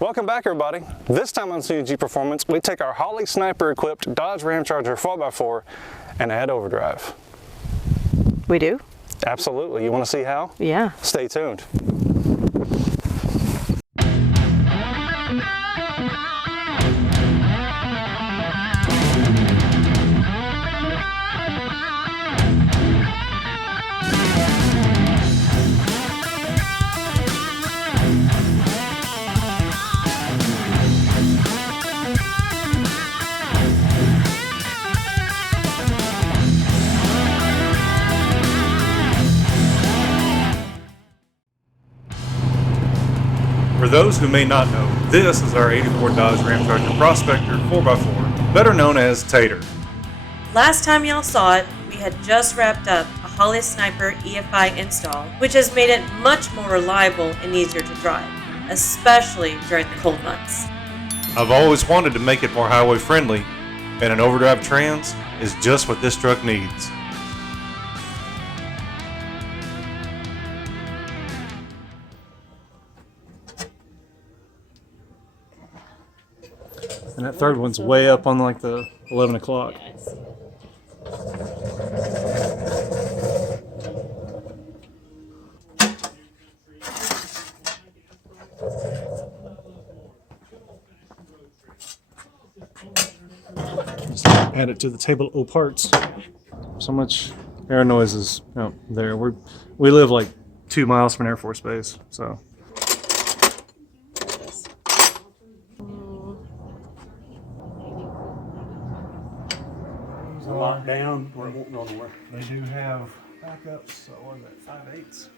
Welcome back, everybody. This time on CNG Performance, we take our Holley sniper-equipped Dodge Ramcharger 4x4 and add overdrive. We do? Absolutely. You want to see how? Yeah. Stay tuned. For those who may not know, this is our 84 Dodge Ramcharger Prospector 4x4, better known as Tater. Last time y'all saw it, we had just wrapped up a Holley Sniper EFI install, which has made it much more reliable and easier to drive, especially during the cold months. I've always wanted to make it more highway friendly, and an overdrive trans is just what this truck needs. And that third one's way up on like the 11 o'clock. Just add it to the table of parts. So much air noises out there. We live like 2 miles from an Air Force base, so. Locked down where it won't go nowhere. They do have backups, so what is that, 5/8?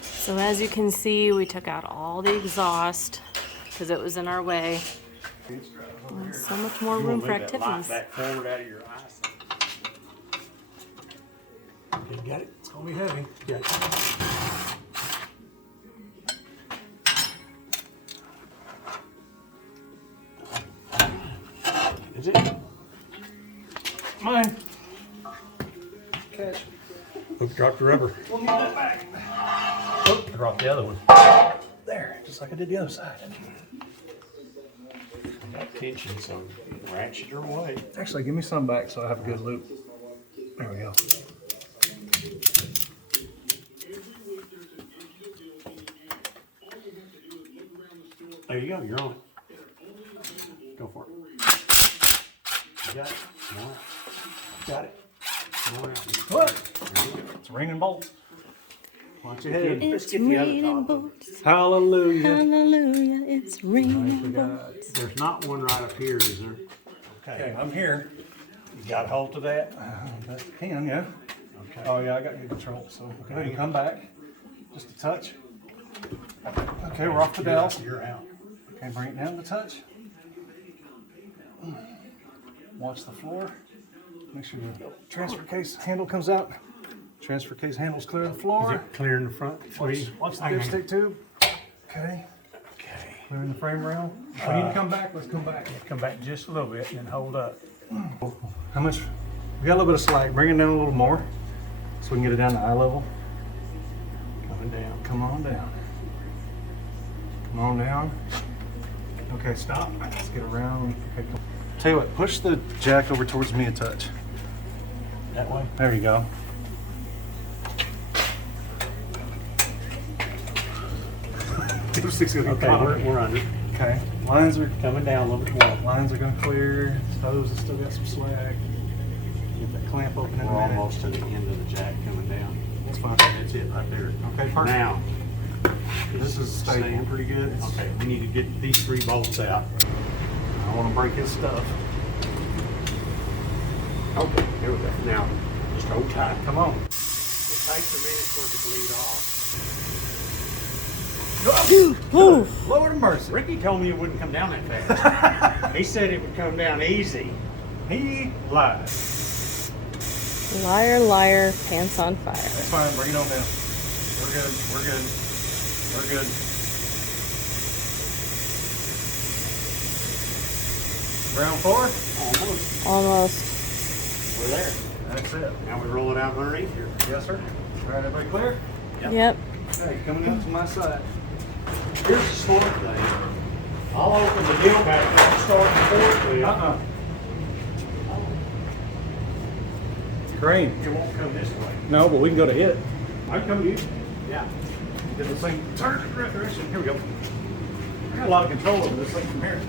So as you can see, we took out all the exhaust because it was in our way. And so much more room for activities. Back forward out of your eyes. You got it? It's gonna be heavy. Yeah. Is it? Mine. Catch. Oop, dropped the rubber. We'll need that back. Oh, I dropped the other one. There, just like I did the other side. Got tension, so ratchet your way. Actually, give me some back so I have a good loop. There we go. There you go, you're on it. Go for it. You got it. Come on. Got it. Come on out. What? It's raining bolts. Watch your head. It's raining bolts. Hallelujah. Hallelujah, it's raining bolts. There's not one right up here, is there? Okay, I'm here. You got a hold of that? Best I can, yeah. Okay. Oh yeah, I got good control. So go ahead and come back. Just a touch. Okay, we're off the dowels. You're out. Okay, bring it down to touch. Watch the floor. Make sure the transfer case handle comes out. Transfer case handle's clear of the Is floor. it clear in the front? Watch the dipstick tube. Okay. Okay. Clear in the frame rail. If we need to come back, let's come back. Come back just a little bit and then hold up. How much? We got a little bit of slack. Bring it down a little more so we can get it down to eye level. Coming down. Come on down. Come on down. Okay, stop. Let's get around. Okay, cool. Tell you what, push the jack over towards me a touch. That way? There you go. Okay, we're under. Okay, lines are Coming down a little bit more. lines are gonna clear. Hose has still got some slack. Get that clamp open in a We're minute. almost to the end of the jack coming down. That's fine. That's it right there. Okay, perfect. Now, This is stable Staying. pretty good. okay, we need to get these 3 bolts out. I want to break his stuff. Okay, here we go. Now, just hold tight. Come on. It takes a minute for it to bleed off. Lord of mercy. Ricky told me it wouldn't come down that fast. He said it would come down easy. He lied. Liar, liar, pants on fire. That's fine. Bring it on down. We're good. We're good. We're good. Ground floor? Almost. Almost. We're there. That's it. Now we roll it out underneath here. Yes, sir. All right, everybody clear? Yep. Okay, coming out to my side. Here's the smart thing. I'll open the deal back up and start the fork wheel. Crane. It won't come this way. No, but we can go to it. I come to you. Yeah. Get this thing turned in the right direction. Here we go. I got a lot of control over this thing from here.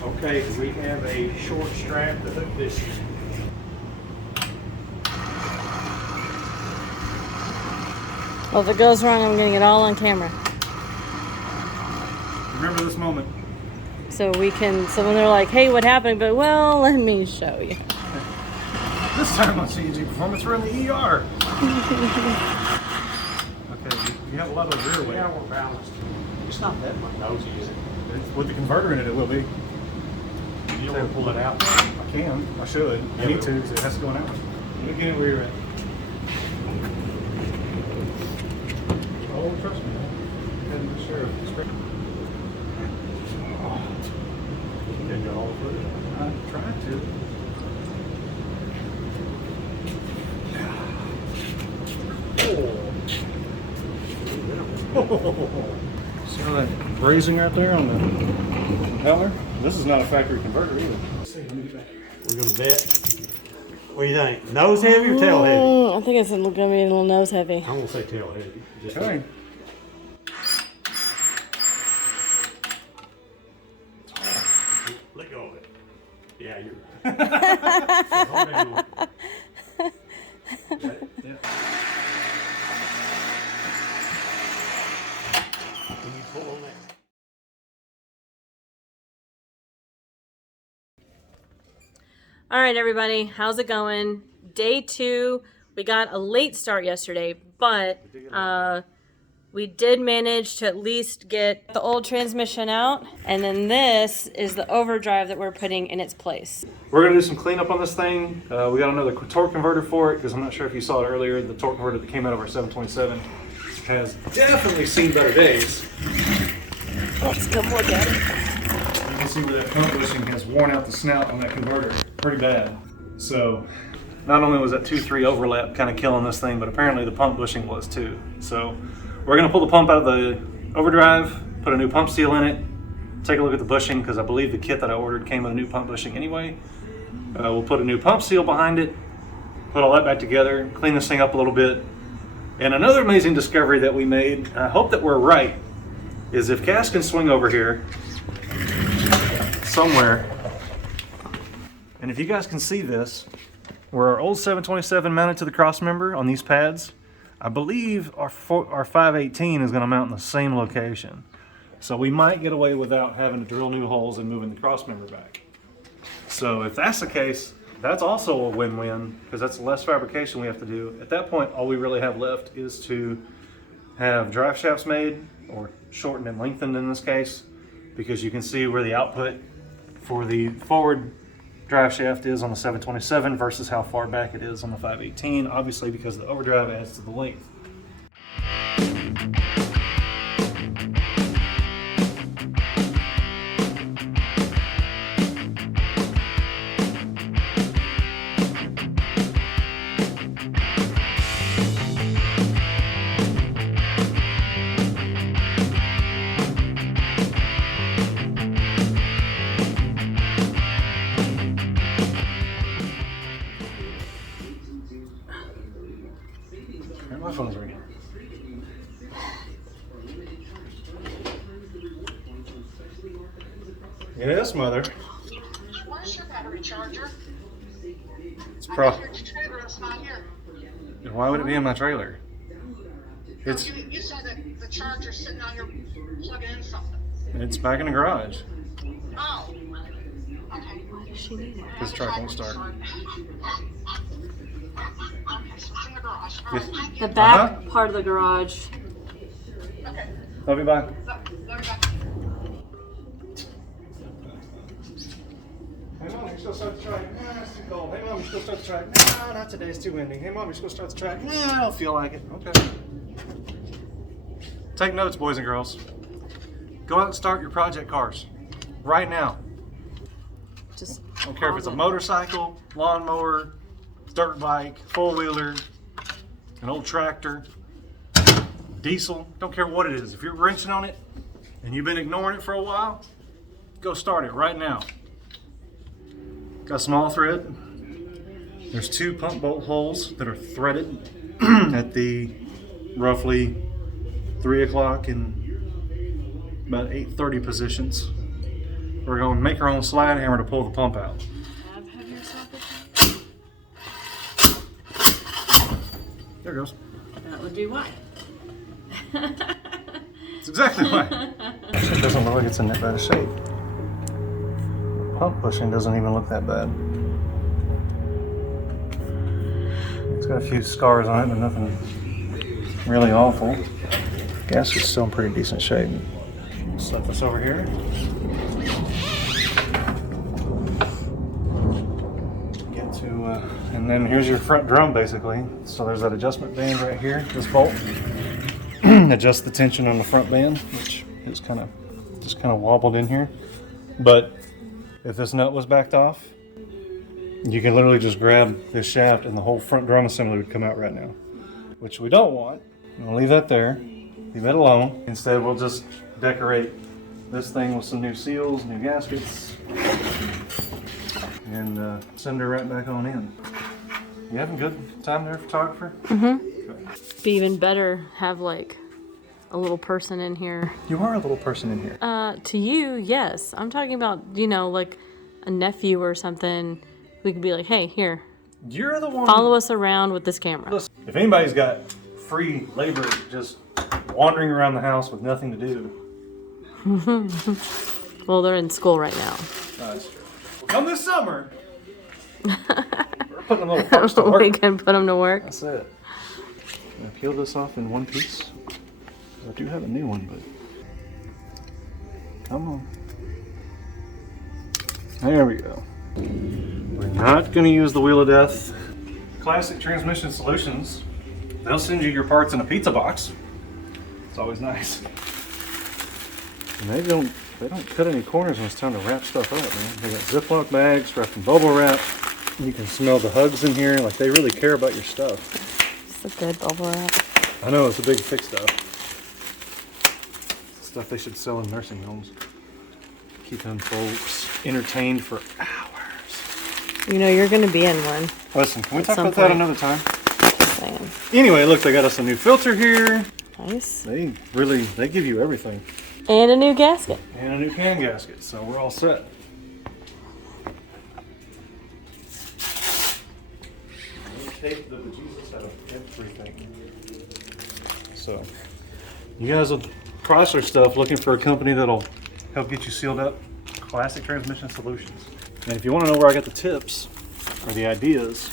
Okay, we have a short strap to hook this. Well, if it goes wrong, I'm gonna get all on camera. Remember this moment. So we can, so when they're like, hey, what happened? But well, let me show you. This time on CNG Performance, we're in the ER. Okay, you have a lot of rear weight. Yeah, we're balanced. It's not that much nosy, is it? With the converter in it, it will be. You don't want to pull it out. I can. I should. I need to because it has to go out. Look at where you're at. Oh, trust me. And sure. Did you all put it? I tried to. See all that brazing right there on the impeller? This is not a factory converter either. Let's see, let me get back here. We're gonna bet. What do you think? Nose heavy or tail heavy? I think it's gonna be a little nose heavy. I'm gonna say tail heavy. Just Okay. let go of it. Yeah, you're right. Hold down on it. Yeah. Can you pull on that? All right, everybody, how's it going? Day 2. We got a late start yesterday, but we did manage to at least get the old transmission out, and then this is the overdrive that we're putting in its place. We're going to do some cleanup on this thing. We got another torque converter for it because I'm not sure if you saw it earlier. The torque converter that came out of our 727 has definitely seen better days. Let's come look at it. You can see where that pump bushing has worn out the snout on that converter pretty bad. So not only was that 2-3 overlap kind of killing this thing, but apparently the pump bushing was too. So we're going to pull the pump out of the overdrive, put a new pump seal in it, take a look at the bushing because I believe the kit that I ordered came with a new pump bushing anyway. We'll put a new pump seal behind it, put all that back together, clean this thing up a little bit. And another amazing discovery that we made, and I hope that we're right, is if Cass can swing over here somewhere, and if you guys can see this, where our old 727 mounted to the cross member on these pads, I believe our 518 is going to mount in the same location. So we might get away without having to drill new holes and moving the cross member back. So if that's the case, that's also a win-win because that's less fabrication we have to do. At that point, all we really have left is to have drive shafts made, or shortened and lengthened in this case, because you can see where the output for the forward drive shaft is on the 727 versus how far back it is on the 518, obviously because the overdrive adds to the length. My phone's ringing. Yes, mother. Where's your battery charger? It's I pro. got your trailer, it's not here. Why would it be in my trailer? It's You said that the charger's sitting on your plugging in something. back in the garage. Oh. Okay. Why does she need it? This truck won't start. Okay, so it's in the garage. All right, thank you. The back part of the garage. Okay. Love you, bye. Love you, bye. Hey mom, you're supposed to start the track. Nah, it's too cold. Hey mom, you're supposed to start the track. Nah, not today, it's too windy. Hey mom, you're supposed to start the track. Nah, I don't feel like it. Okay. Take notes, boys and girls. Go out and start your project cars. Right now. Just I don't care if it's a motorcycle, lawnmower, dirt bike, four-wheeler, an old tractor, diesel. Don't care what it is. If you're wrenching on it, and you've been ignoring it for a while, go start it right now. Got small thread. There's 2 pump bolt holes that are threaded at the roughly 3 o'clock and about 8:30 positions. We're going to make our own slide hammer to pull the pump out. There it goes. That would be why. That's exactly why. It doesn't look like it's in that bad a shape. The pump pushing doesn't even look that bad. It's got a few scars on it, but nothing really awful. Gasket's still in pretty decent shape. Set this over here. Get to, and then here's your front drum basically. So there's that adjustment band right here, this bolt. Adjust the tension on the front band, which is just kind of wobbled in here. But if this nut was backed off, you can literally just grab this shaft and the whole front drum assembly would come out right now, which we don't want. We'll leave that there, leave it alone. Instead, we'll just decorate this thing with some new seals, new gaskets, and send her right back on in. You having a good time there, photographer? Mm-hmm. Be even better have like a little person in here. You are a little person in here. To you, yes. I'm talking about, like a nephew or something. We could be like, hey, here. You're the one. Follow us around with this camera. Listen, if anybody's got free labor just wandering around the house with nothing to do. Well, they're in school right now. That's true. Well, come this summer, we're putting a little folks to work. We can put them to work. That's it. I peel this off in one piece. I do have a new one, but come on. There we go. We're not going to use the Wheel of Death. Classic Transmission Solutions. They'll send you your parts in a pizza box. It's always nice. And they don't cut any corners when it's time to wrap stuff up, man. They got Ziploc bags wrapped in bubble wrap. You can smell the hugs in here. Like, they really care about your stuff. It's a good bubble wrap. I know, it's a big thick stuff. It's stuff they should sell in nursing homes. Keep them folks entertained for hours. You're going to be in one. Listen, can we talk some about that point. another time? Just saying. Anyway, look, they got us a new filter here. Nice. They give you everything. And a new gasket. And a new can gasket, so we're all set. Tape the bejesus out of everything. So, you guys with Chrysler stuff looking for a company that'll help get you sealed up? Classic Transmission Solutions. And if you want to know where I got the tips or the ideas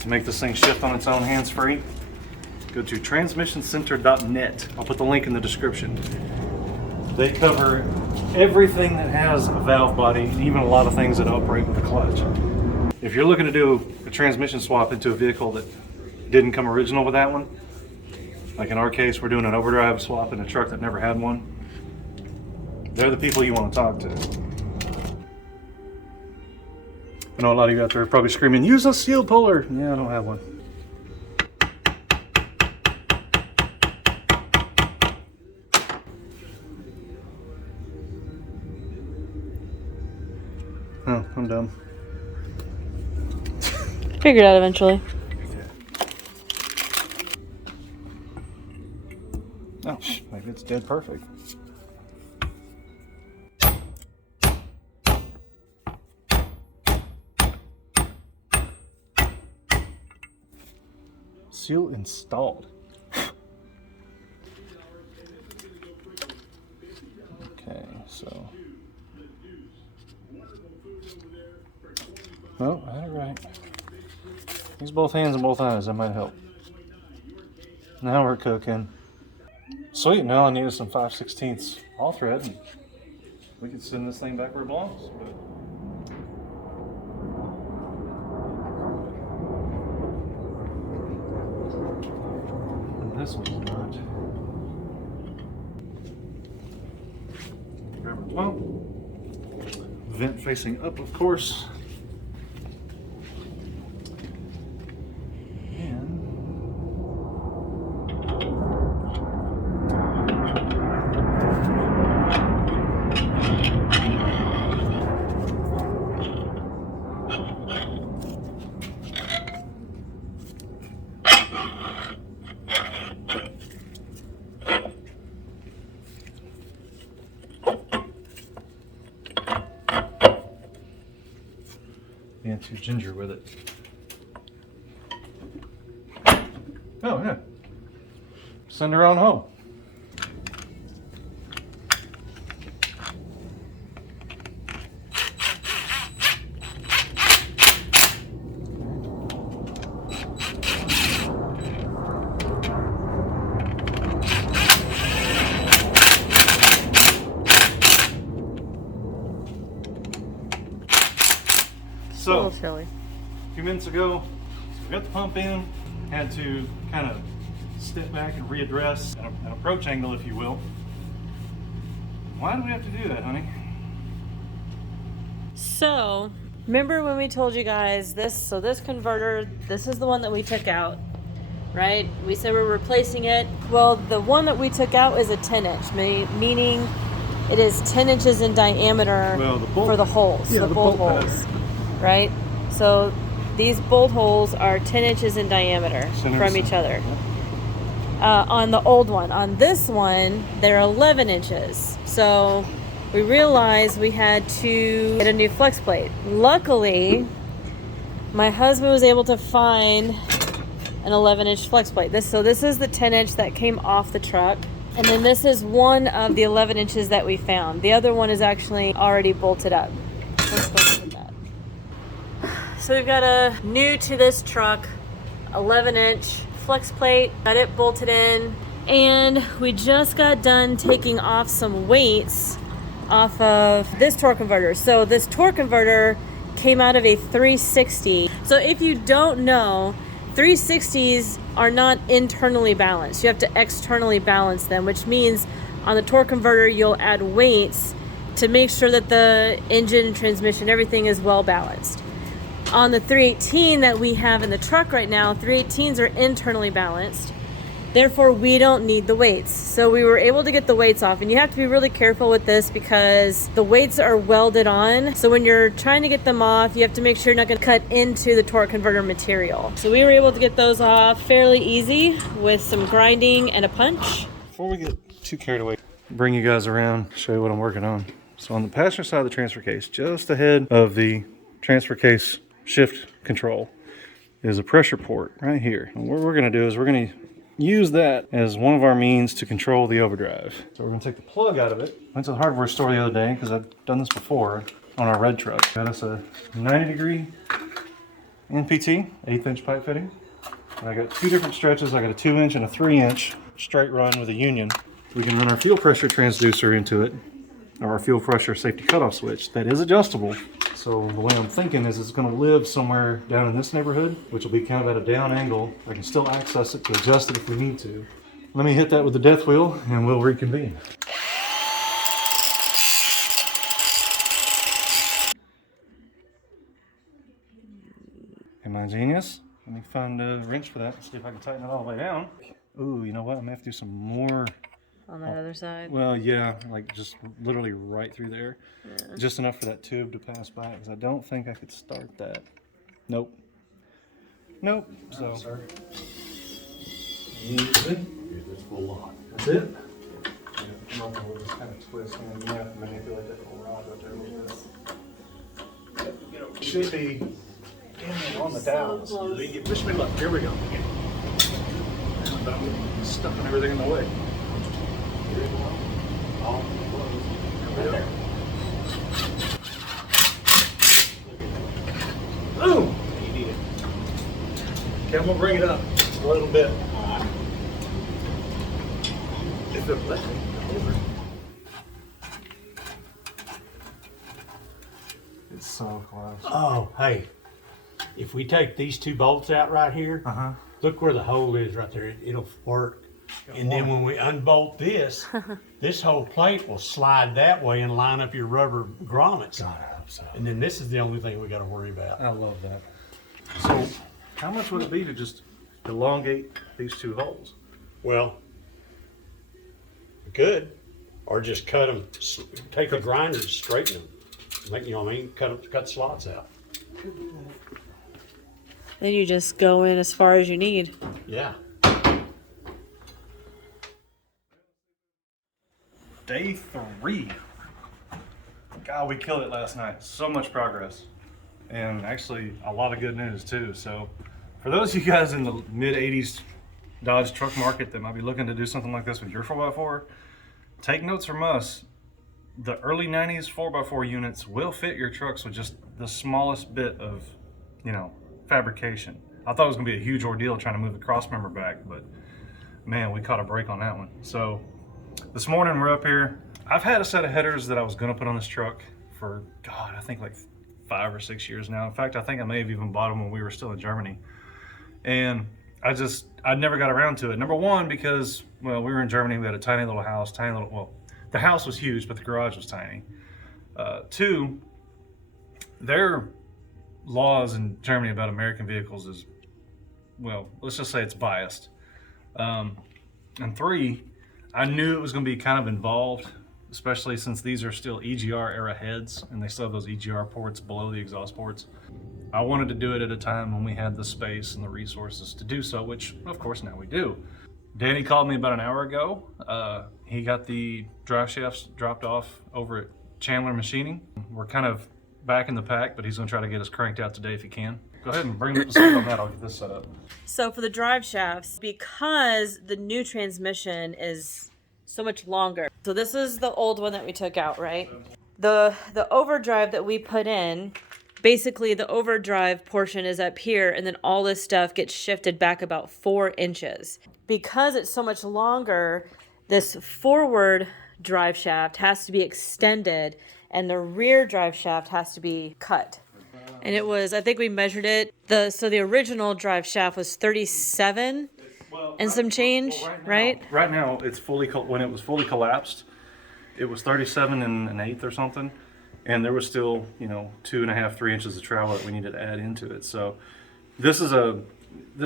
to make this thing shift on its own hands-free, go to transmissioncenter.net. I'll put the link in the description. They cover everything that has a valve body, and even a lot of things that operate with a clutch. If you're looking to do a transmission swap into a vehicle that didn't come original with that one, like in our case, we're doing an overdrive swap in a truck that never had one, they're the people you want to talk to. I know a lot of you out there are probably screaming, use a seal puller. Yeah, I don't have one. Oh, I'm dumb. Figure it out eventually. Oh, maybe it's dead perfect. Seal installed. Okay, so. Oh, I had it right. Use both hands and both eyes, that might help. Now we're cooking. Sweet, now I needed some 5/16 all thread. And we can send this thing back where it belongs. And this one's not. Grab our pump. Vent facing up, of course. being too ginger with it. Oh, yeah. Send her on home. A So, little chilly. a few minutes ago, we got the pump in, had to kind of step back and readdress an approach angle, if you will. Why do we have to do that, honey? So, remember when we told you guys this converter, this is the one that we took out, right? We said we're replacing it. Well, the one that we took out is a 10-inch, meaning it is 10 inches in diameter for the holes, the bolt holes, right? So these bolt holes are 10 inches in diameter from each other. On the old one. On this one, they're 11 inches. So we realized we had to get a new flex plate. Luckily, my husband was able to find an 11-inch flex plate. This is the 10-inch that came off the truck. And then this is one of the 11 inches that we found. The other one is actually already bolted up. Let's go with that. So we've got a new to this truck 11-inch flex plate. Got it bolted in. And we just got done taking off some weights off of this torque converter. So this torque converter came out of a 360. So if you don't know, 360s are not internally balanced. You have to externally balance them, which means on the torque converter, you'll add weights to make sure that the engine, transmission, everything is well balanced. On the 318 that we have in the truck right now, 318s are internally balanced. Therefore, we don't need the weights. So we were able to get the weights off, and you have to be really careful with this because the weights are welded on. So when you're trying to get them off, you have to make sure you're not gonna cut into the torque converter material. So we were able to get those off fairly easy with some grinding and a punch. Before we get too carried away, bring you guys around, show you what I'm working on. So on the passenger side of the transfer case, just ahead of the transfer case shift control, is a pressure port right here. And what we're gonna do is we're gonna use that as one of our means to control the overdrive. So we're gonna take the plug out of it. Went to the hardware store the other day because I've done this before on our red truck. Got us a 90-degree NPT, 1/8-inch pipe fitting. And I got two different stretches. I got a 2-inch and a 3-inch straight run with a union. We can run our fuel pressure transducer into it, or our fuel pressure safety cutoff switch. That is adjustable. So the way I'm thinking is it's going to live somewhere down in this neighborhood, which will be kind of at a down angle. I can still access it to adjust it if we need to. Let me hit that with the death wheel and we'll reconvene. Am I genius? Let me find a wrench for that and see if I can tighten it all the way down. Ooh, you know what? I'm gonna have to do some more. On that other side. Well, yeah, like just literally right through there. Yeah. Just enough for that tube to pass by, because I don't think I could start that. Nope. Nope. So, sir. Easy. It's full lock. That's it. Yeah, we'll just kind of twist and you have to manipulate that little rod right there a little bit. Should be on the dowels. Wish me luck. Here we go. But I'm stuffing everything in the way. Boom! Okay, I'm gonna bring it up a little bit. If it lets me over. It's so close. Oh, hey. If we take these two bolts out right here, look where the hole is right there. It'll work. And then when we unbolt this, this whole plate will slide that way and line up your rubber grommets. God, I hope so. And then this is the only thing we got to worry about. I love that. So, how much would it be to just elongate these two holes? Well, we could, or just cut them. Take a grinder and straighten them. Like, you know what I mean? Cut slots out. Then you just go in as far as you need. Yeah. Day 3. God, we killed it last night. So much progress. and actually a lot of good news too. So for those of you guys in the mid-80s Dodge truck market that might be looking to do something like this with your 4x4, take notes from us. The early 90s 4x4 units will fit your trucks with just the smallest bit of, fabrication. I thought it was going to be a huge ordeal trying to move the crossmember back, but man, we caught a break on that one. So this morning we're up here. I've had a set of headers that I was going to put on this truck for, God, I think like 5 or 6 years now. In fact, I think I may have even bought them when we were still in Germany. And I never got around to it. Number one, because, well, we were in Germany, we had a tiny little house, the house was huge, but the garage was tiny. Two, their laws in Germany about American vehicles is, well, let's just say it's biased. And three, I knew it was going to be kind of involved, especially since these are still EGR era heads and they still have those EGR ports below the exhaust ports. I wanted to do it at a time when we had the space and the resources to do so, which of course now we do. Danny called me about an hour ago. He got the drive shafts dropped off over at Chandler Machining. We're kind of back in the pack, but he's gonna try to get us cranked out today if he can. Go ahead and bring up the speed on that. I'll get this set up. So for the drive shafts, because the new transmission is so much longer. So this is the old one that we took out, right? The overdrive that we put in, basically the overdrive portion is up here, and then all this stuff gets shifted back about 4 inches. Because it's so much longer, this forward drive shaft has to be extended and the rear drive shaft has to be cut. And it was, I think we measured it, so the original drive shaft was 37 and some change, right? Right now, it's when it was fully collapsed, it was 37 and an eighth or something. And there was still, 2.5, 3 inches of travel that we needed to add into it. So this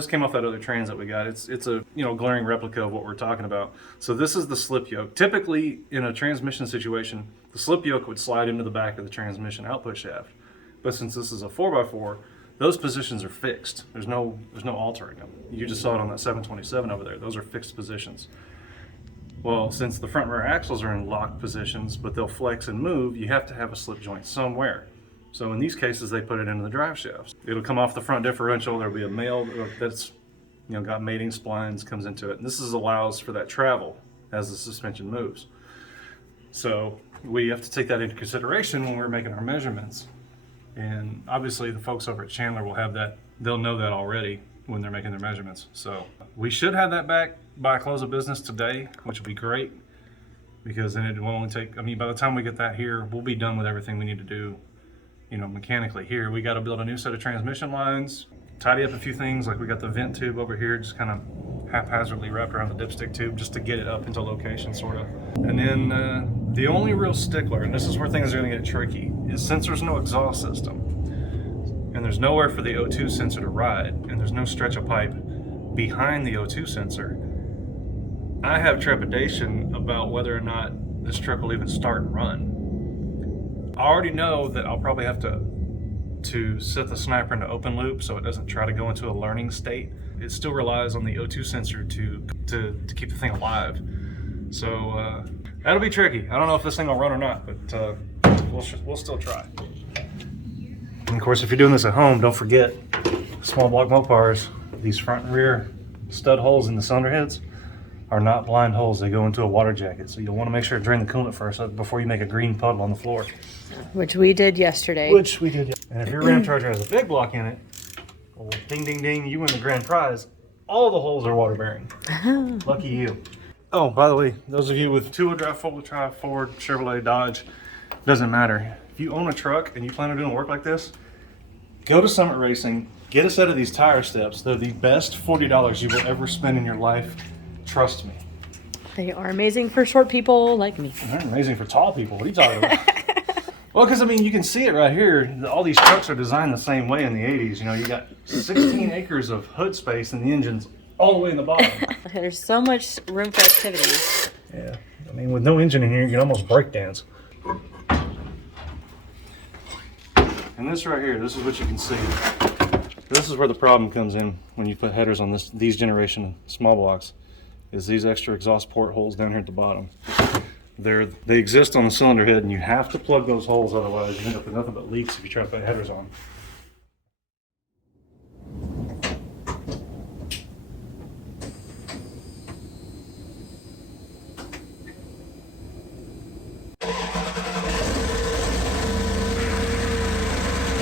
came off that other trans that we got. It's a glaring replica of what we're talking about. So this is the slip yoke. Typically in a transmission situation, the slip yoke would slide into the back of the transmission output shaft. But since this is a 4x4, those positions are fixed. There's no altering them. You just saw it on that 727 over there. Those are fixed positions. Well, since the front and rear axles are in locked positions, but they'll flex and move, you have to have a slip joint somewhere. So in these cases, they put it into the drive shafts. It'll come off the front differential. There'll be a male that's got mating splines, comes into it. And this allows for that travel as the suspension moves. So we have to take that into consideration when we're making our measurements. And obviously the folks over at Chandler will have that. They'll know that already when they're making their measurements. So we should have that back by close of business today, which will be great, because then it will only take, by the time we get that here, we'll be done with everything we need to do, mechanically here. We got to build a new set of transmission lines, tidy up a few things, like we got the vent tube over here, just kind of haphazardly wrapped around the dipstick tube just to get it up into location, sort of. And then the only real stickler, and this is where things are going to get tricky, is since there's no exhaust system, and there's nowhere for the O2 sensor to ride, and there's no stretch of pipe behind the O2 sensor, I have trepidation about whether or not this truck will even start and run. I already know that I'll probably have to set the sniper into open loop so it doesn't try to go into a learning state. It still relies on the O2 sensor to keep the thing alive. So that'll be tricky. I don't know if this thing will run or not, but we'll still try. And of course, if you're doing this at home, don't forget small block Mopars. These front and rear stud holes in the cylinder heads are not blind holes. They go into a water jacket. So you'll want to make sure to drain the coolant first before you make a green puddle on the floor. Which we did yesterday. And if your Ramcharger has a big block in it, well, ding, ding, ding, you win the grand prize. All the holes are water bearing. Lucky you. Oh, by the way, those of you with two-wheel drive, four-wheel drive, Ford, Chevrolet, Dodge, doesn't matter. If you own a truck and you plan on doing work like this, go to Summit Racing, get a set of these tire steps. They're the best $40 you will ever spend in your life. Trust me. They are amazing for short people like me. And they're amazing for tall people. What are you talking about? Well, because you can see it right here. All these trucks are designed the same way in the 80s. You got 16 acres of hood space and the engine's all the way in the bottom. There's so much room for activity. Yeah. With no engine in here, you can almost break dance. And this right here, this is what you can see. This is where the problem comes in when you put headers on these generation small blocks, is these extra exhaust port holes down here at the bottom. They exist on the cylinder head, and you have to plug those holes, otherwise you end up with nothing but leaks if you try to put headers on.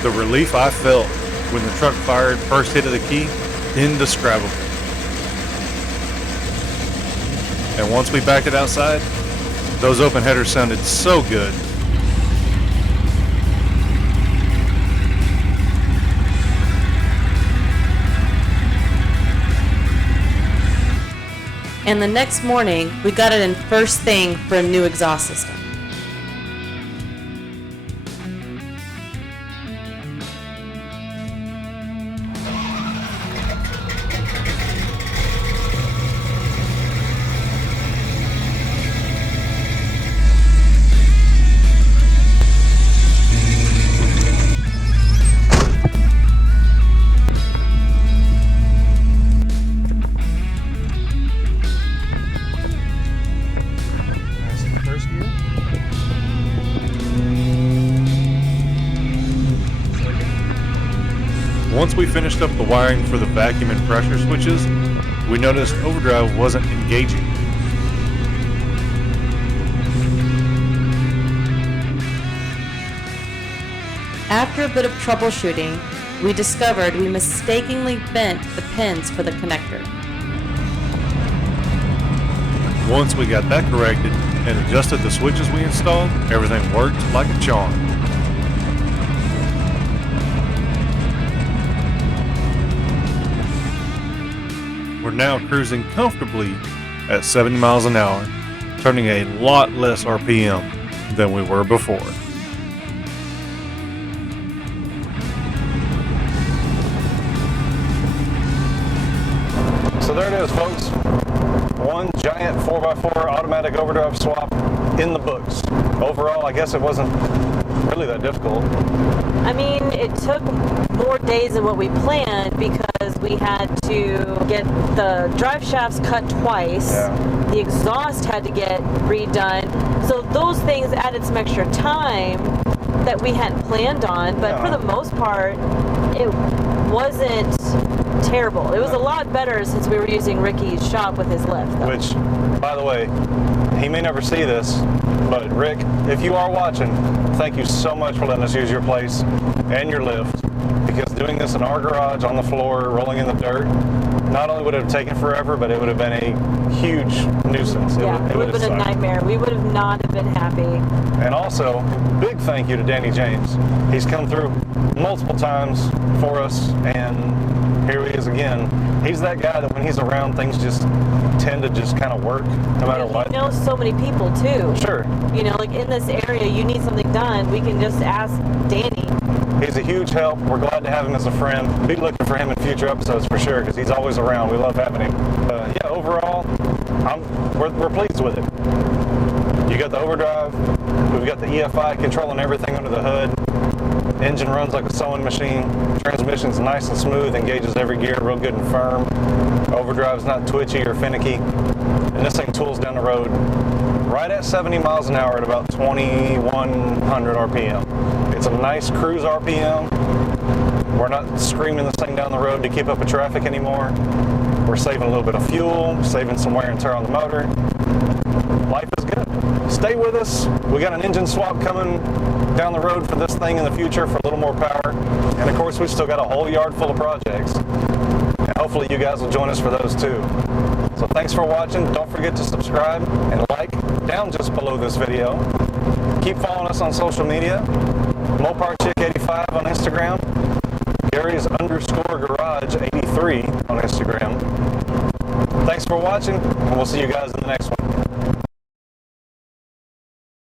The relief I felt when the truck fired first hit of the key, indescribable. And once we backed it outside, those open headers sounded so good. And the next morning, we got it in first thing for a new exhaust system. Once we finished up the wiring for the vacuum and pressure switches, we noticed overdrive wasn't engaging. After a bit of troubleshooting, we discovered we mistakenly bent the pins for the connector. Once we got that corrected and adjusted the switches we installed, everything worked like a charm. We're now cruising comfortably at 70 miles an hour, turning a lot less RPM than we were before. So there it is, folks. One giant 4x4 automatic overdrive swap in the books. Overall, I guess it wasn't really that difficult. I mean, it took more days than what we planned because we had to get the drive shafts cut twice. Yeah. The exhaust had to get redone. So those things added some extra time that we hadn't planned on. But for the most part, it wasn't terrible. It was a lot better since we were using Ricky's shop with his lift, though. Which, by the way, he may never see this, but Rick, if you are watching, thank you so much for letting us use your place and your lift, because doing this in our garage on the floor, rolling in the dirt, not only would it have taken forever, but it would have been a huge nuisance. Yeah, it would have been a nightmare. We would have not have been happy. And also, big thank you to Danny James. He's come through multiple times for us, and here he is again. He's that guy that when he's around, things just tend to just kind of work no matter what. He knows so many people too. Sure. You know, like in this area, you need something done, we can just ask Danny. He's a huge help. We're glad to have him as a friend. Be looking for him in future episodes for sure, because he's always around. We love having him. Yeah, overall, we're pleased with it. You got the overdrive. We've got the EFI controlling everything under the hood. Engine runs like a sewing machine. Transmission's nice and smooth, engages every gear real good and firm. Overdrive's not twitchy or finicky. And this thing tools down the road right at 70 miles an hour at about 2,100 RPM. It's a nice cruise RPM. We're not screaming this thing down the road to keep up with traffic anymore. We're saving a little bit of fuel, saving some wear and tear on the motor. Life is good. Stay with us. We got an engine swap coming down the road for this thing in the future for a little more power. And of course, we've still got a whole yard full of projects. And hopefully you guys will join us for those too. So thanks for watching. Don't forget to subscribe and like down just below this video. Keep following us on social media. MoparChick85 on Instagram. Gary's_garage83 on Instagram. Thanks for watching, and we'll see you guys in the next one.